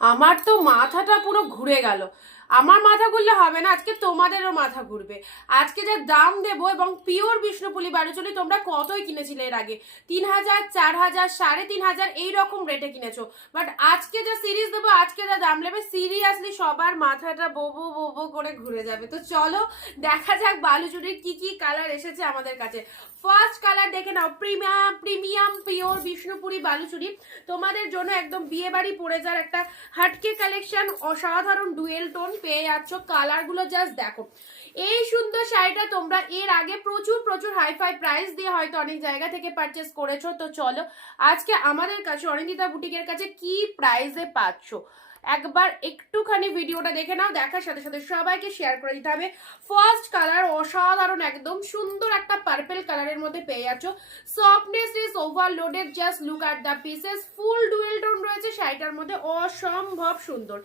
আমার তো মাথাটা পুরো ঘুরে গেল। আমার মাথা ঘুরলে হবে না, আজকে তোমাদেরও মাথা ঘুরবে। আজকে যা দাম দেবো এবং পিওর বিষ্ণুপুলি বারুচুলি তোমরা কতই কিনেছিলে এর আগে? তিন হাজার, চার হাজার, সাড়ে তিন হাজার, এই রকম রেটে কিনেছো। বাট আজকে যা সিরিজ দেবো, আজকে যা দাম নেবে সিরিয়াসলি সবার মাথাটা বোবো বোবো করে ঘুরে যাবে। তো চলো, দেখা যাক বালুচুরির কি কি কালার এসেছে আমাদের কাছে। ফার্স্ট কালার দেখে নাও premium premium pure Bishnupuri Baluchari. তোমাদের জন্য একদম বিয়ে বাড়ি পড়ে যাওয়ার একটা হাটকে কালেকশন অসাধারণ ডুয়েল টোন পেয়ে যাচ্ছ কালারগুলো জাস্ট দেখো। এই সুন্দর শাড়িটা তোমরা এর আগে প্রচুর প্রচুর হাই ফাই প্রাইস দিয়ে হয়তো অনেক জায়গা থেকে পারচেস করেছ, তো চলো আজকে আমাদের কাছে, অনিন্দিতা বুটিকের কাছে কি প্রাইসে পাচ্ছ? একবার একটুখানি ভিডিওটা দেখে নাও, দেখার সাথে সাথে সবাইকে শেয়ার করে দিতে হবে। ফার্স্ট কালার অসাধারণ, একদম সুন্দর একটা পার্পেল কালারের মধ্যে পেয়ে যাচ্ছ। Softness is overloaded just look at the pieces full dual tone রয়েছে, শাড়িটার মধ্যে অসম্ভব সুন্দর।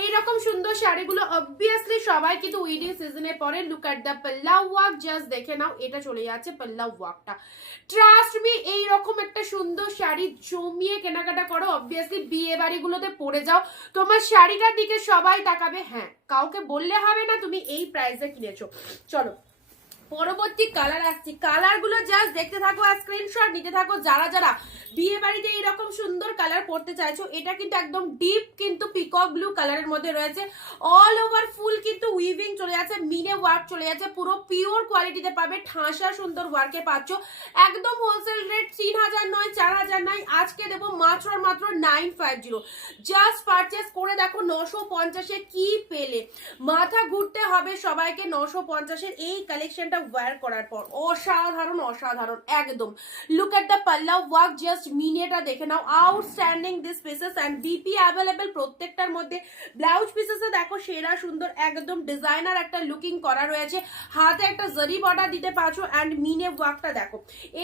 এই রকম সুন্দর শাড়িগুলো অবভিয়াসলি সবাই কিন্তু উইডিং সিজনে পরে look at the pallu work just দেখে নাও, এটা চলে যাচ্ছে পাল্লা ওয়ার্কটা ট্রাস্ট মি এই রকম একটা সুন্দর শাড়ি জমিয়ে কেনাকাটা করো অবভিয়াসলি বিয়ে বাড়িগুলোতে পরে যাও। তোমার শাড়িটার দিকে সবাই তাকাবে। হ্যাঁ কাউকে বললে হবে না, তুমি এই প্রাইসে কিনেছো। চলো পরবর্তী কালার আসছি। কালারগুলো জাস্ট দেখতে থাকো আর স্ক্রিনশট নিতে থাকো। যারা যারা বিয়ে বাড়িতে এইরকম সুন্দর কালার পরতে চাইছো, এটা কিন্তু একদম ডিপ কিন্তু পিকক ব্লু কালারের মধ্যে রয়েছে। অল ওভার ফুল কিন্তু উইভিং চলে যাচ্ছে মিনে ওয়ার্ক চলে যাচ্ছে। পুরো পিওর কোয়ালিটিতে পাবে, ঠাসা সুন্দর ওয়ার্কে পাচ্ছ। একদম হোলসেল রেট তিন হাজার নয়, চার হাজার নয়। আজকে দেবো মাত্র মাত্র nine five zero just purchase করে দেখো নশো পঞ্চাশে কি পেলে। মাথা ঘুরতে হবে সবাইকে নশো পঞ্চাশের এই কালেকশনটা ওয়্যার করার পর, অসাধারণ অসাধারণ, একদম। Look at the pallu work just মিনেটা দেখে নাও। Outstanding this pieces and BP available প্রত্যেকটার মধ্যে। ব্লাউজ পিসেসে দেখো, সেরা, সুন্দর, একদম ডিজাইনার একটা লুকিং করা রয়েছে। হাতে একটা জরি বর্ডার দিতে পারছ অ্যান্ড মিনে ওয়ার্কটা দেখো।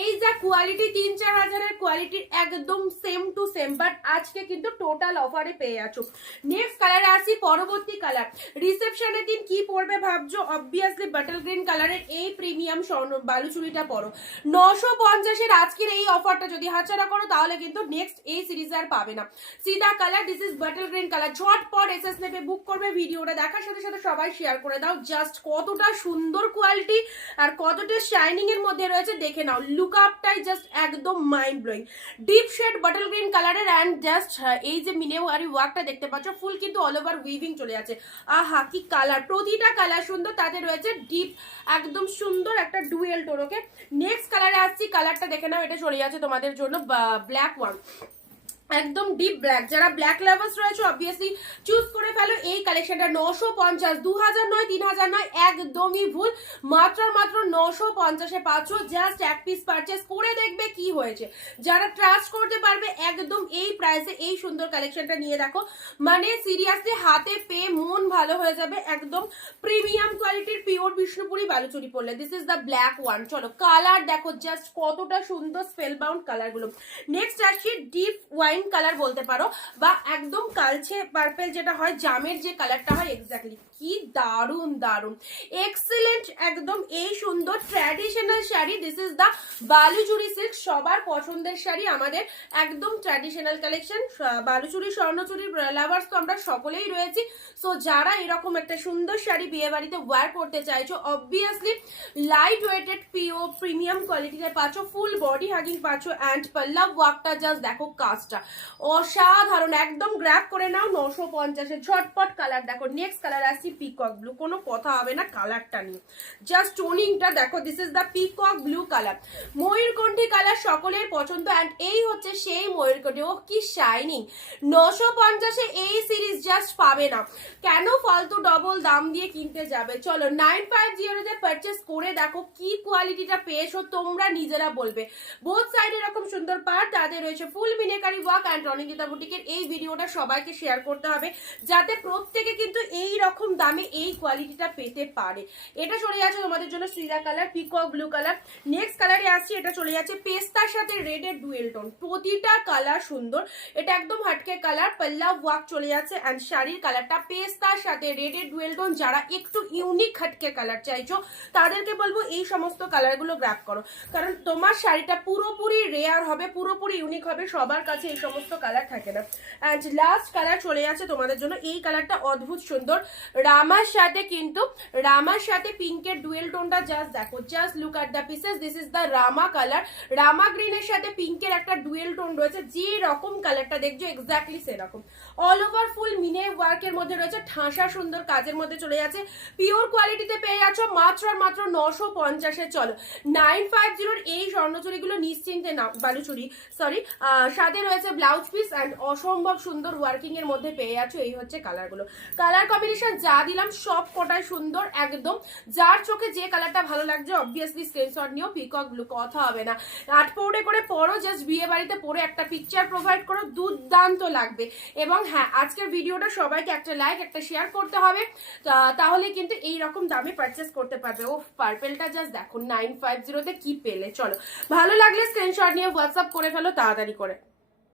এই যা কোয়ালিটি তিন চার হাজারের কোয়ালিটির একদম সেম টু সেম বাট আজকে কিন্তু টোটাল অফারে পেয়ে আছো। নেক্সট কালার আসি, পরবর্তী কালার রিসেপশনের দিন কি পরবে ভাবছ? অবভিয়াসলি বাটল গ্রিন কালারের এই প্রিমিয়াম স্বর্ণ বালুচুরিটা পরো। নশো পঞ্চাশের আজকের এই অফারটা যদি হাতছাড়া করো, তাহলে কিন্তু নেক্সট এই সিরিজ আর পাবে না। সিধা colour this is bottle green colour ঝটপট এসএস নেবে বুক করবে, ভিডিওটা দেখার সাথে সাথে সবাই শেয়ার করে দাও। জাস্ট কতটা সুন্দর কোয়ালিটি আর কতটা শাইনিং এর মধ্যে রয়েছে, দেখে নাও। লুক আপটাই জাস্ট একদম mind blowing deep shade bottle green কালারের অ্যান্ড জাস্ট এই যে মিনেওয়ারি ওয়ার্কটা দেখতে পাচ্ছ ফুল কিন্তু অল ওভার উইভিং চলে যাচ্ছে আহা, কি কালার প্রতিটা কালার সুন্দর, তাতে রয়েছে ডিপ একদম সুন্দর একটা ডুয়েল টোন ওকে নেক্সট কালারে আসছি কালারটা দেখে নাও, এটা চলে যাচ্ছে তোমাদের জন্য ব্ল্যাক ওয়ান একদম ডিপ ব্ল্যাক যারা ব্ল্যাক লাভার্স রয়েছে অবভিয়াসলি চুজ করে ফেলো এই কালেকশনটা নশো পঞ্চাশ দু হাজার নয় তিন হাজার নয়, একদমই ভুল। মাত্র মাত্র নশো পঞ্চাশে পাচ্ছ। জাস্ট এক পিস পারচেস করে দেখবে কি হয়েছে। যারা ট্রাস্ট করতে পারবে একদম এই প্রাইসে এই সুন্দর কালেকশনটা নিয়ে দেখো। মানে সিরিয়াসলি হাতে পেয়ে মন ভালো হয়ে যাবে। একদম প্রিমিয়াম কোয়ালিটির পিওর বিষ্ণুপুরি বালুচুরি পড়লে this is the black one চলো কালার দেখো জাস্ট কতটা সুন্দর স্পেল বাউন্ড কালারগুলো নেক্সট আসছি ডিপ ওয়াইন কালার বলতে পারো, বা একদম কালচে পার্পেল যেটা হয়, জামের যে কালারটা হয় এক্স্যাক্টলি কি দারুণ দারুণ এক্সিলেন্ট একদম এই সুন্দর traditional sari this is the Baluchari silk সবার পছন্দের শাড়ি আমাদের একদম traditional collection Baluchari, Swarnachari lovers তো আমরা সকলেই রয়েছি। সো যারা এরকম একটা সুন্দর শাড়ি বিয়ে বাড়িতে ওয়্যার করতে চাইছো obviously light weighted pure premium কোয়ালিটিতে পাচ্ছ ফুল বডি হাগিং পাচ্ছ অ্যান্ড পল্লব ওয়ার্কটা জাস্ট দেখো কাজটা। অসাধারণ, একদম গ্র্যাপ করে নাও, নশো পঞ্চাশে। ঝটপট কালার দেখো নেক্সট কালার আসছি পিকক ব্লু কোনো কথা হবে না কালারটা নিয়ে। জাস্ট টোনিংটা দেখো this is the peacock blue colour ময়ূরকণ্ঠী colour সকলের পছন্দ অ্যান্ড এই হচ্ছে সেই ময়ূরকণ্ঠী। ও কি শাইনিং নশো পঞ্চাশে এই সিরিজ জাস্ট পাবে না। কেন ফালতু ডবল দাম দিয়ে কিনতে যাবে? চলো নাইন ফাইভ জিরোতে পারচেস করে দেখো, কি কোয়ালিটিটা পেয়েছ, তোমরা নিজেরা বলবে। বোথ সাইড এরকম সুন্দর পার তাদের রয়েছে। Full meenakari work and Ronikita বুটিকের এই ভিডিওটা সবাইকে শেয়ার করতে হবে, যাতে প্রত্যেকে কিন্তু এই রকম দামে এই কোয়ালিটিটা পেতে পারে। এটা চলে যাচ্ছে তোমাদের জন্য সিরা colour peacock blue colour next কালারে আসছি, এটা চলে যাচ্ছে পেস্তার সাথে রেডের ডুয়েল টোন প্রতিটা কালার সুন্দর। এটা একদম হাটকে কালার পাল্লা ওয়াক চলে যাচ্ছে অ্যান্ড শাড়ির কালারটা পেস্তার সাথে রেডের ডুয়েল টোন যারা একটু ইউনিক হাটকে কালার চাইছো, তাদেরকে বলব এই সমস্ত কালারগুলো গ্র্যাপ করো। কারণ তোমার শাড়িটা পুরোপুরি রেয়ার হবে, পুরোপুরি ইউনিক হবে, সবার কাছে এই সমস্ত কালার থাকে না। অ্যান্ড লাস্ট কালার চলে যাচ্ছে তোমাদের জন্য। এই কালারটা অদ্ভুত সুন্দর। রামার সাথে কিন্তু, রামার সাথে পিঙ্কের ডুয়েল টোনটা জাস্ট দেখো। Just look at the pieces this is the Rama colour Rama গ্রিনের সাথে পিঙ্কের একটা ডুয়েল টোন রয়েছে। যে রকম কালারটা দেখছ এক্স্যাক্টলি সেরকম। অল ওভার ফুল মিনে ওয়ার্কের মধ্যে রয়েছে। ঠাসা সুন্দর কাজের মধ্যে চলে যাচ্ছে। পিওর কোয়ালিটিতে পেয়ে যাচ্ছ মাত্র আর মাত্র নশো পঞ্চাশে। চলো নাইন ফাইভ জিরোর এই স্বর্ণচুরিগুলো নিশ্চিন্তে না বালুচুরি সরি সাথে রয়েছে ব্লাউজ পিস অ্যান্ড অসম্ভব সুন্দর ওয়ার্কিং এর মধ্যে পেয়ে যাচ্ছ এই হচ্ছে কালারগুলো কালার কম্বিনেশন যা দিলাম সব কটাই সুন্দর, একদম। যার চোখে যে কালারটা ভালো লাগছে অবভিয়াসলি স্ক্রিনশট নিও পিকক ব্লু কথা হবে না। আট পৌড়ে করে পরো জাস্ট বিয়ে বাড়িতে পরে একটা পিকচার প্রোভাইড করো, দুর্দান্ত লাগবে। এবং হ্যাঁ আজকের ভিডিওটা সবাইকে একটা লাইক একটা শেয়ার করতে হবে। তাহলে কিন্তু এই রকম দামে পারচেস করতে পারবে। ও পার্পেলটা জাস্ট দেখো নাইন ফাইভ জিরোতে কি পেলে? চলো ভালো লাগলে স্ক্রিনশট নিয়ে হোয়াটসঅ্যাপ করে ফেলো তাড়াতাড়ি করে।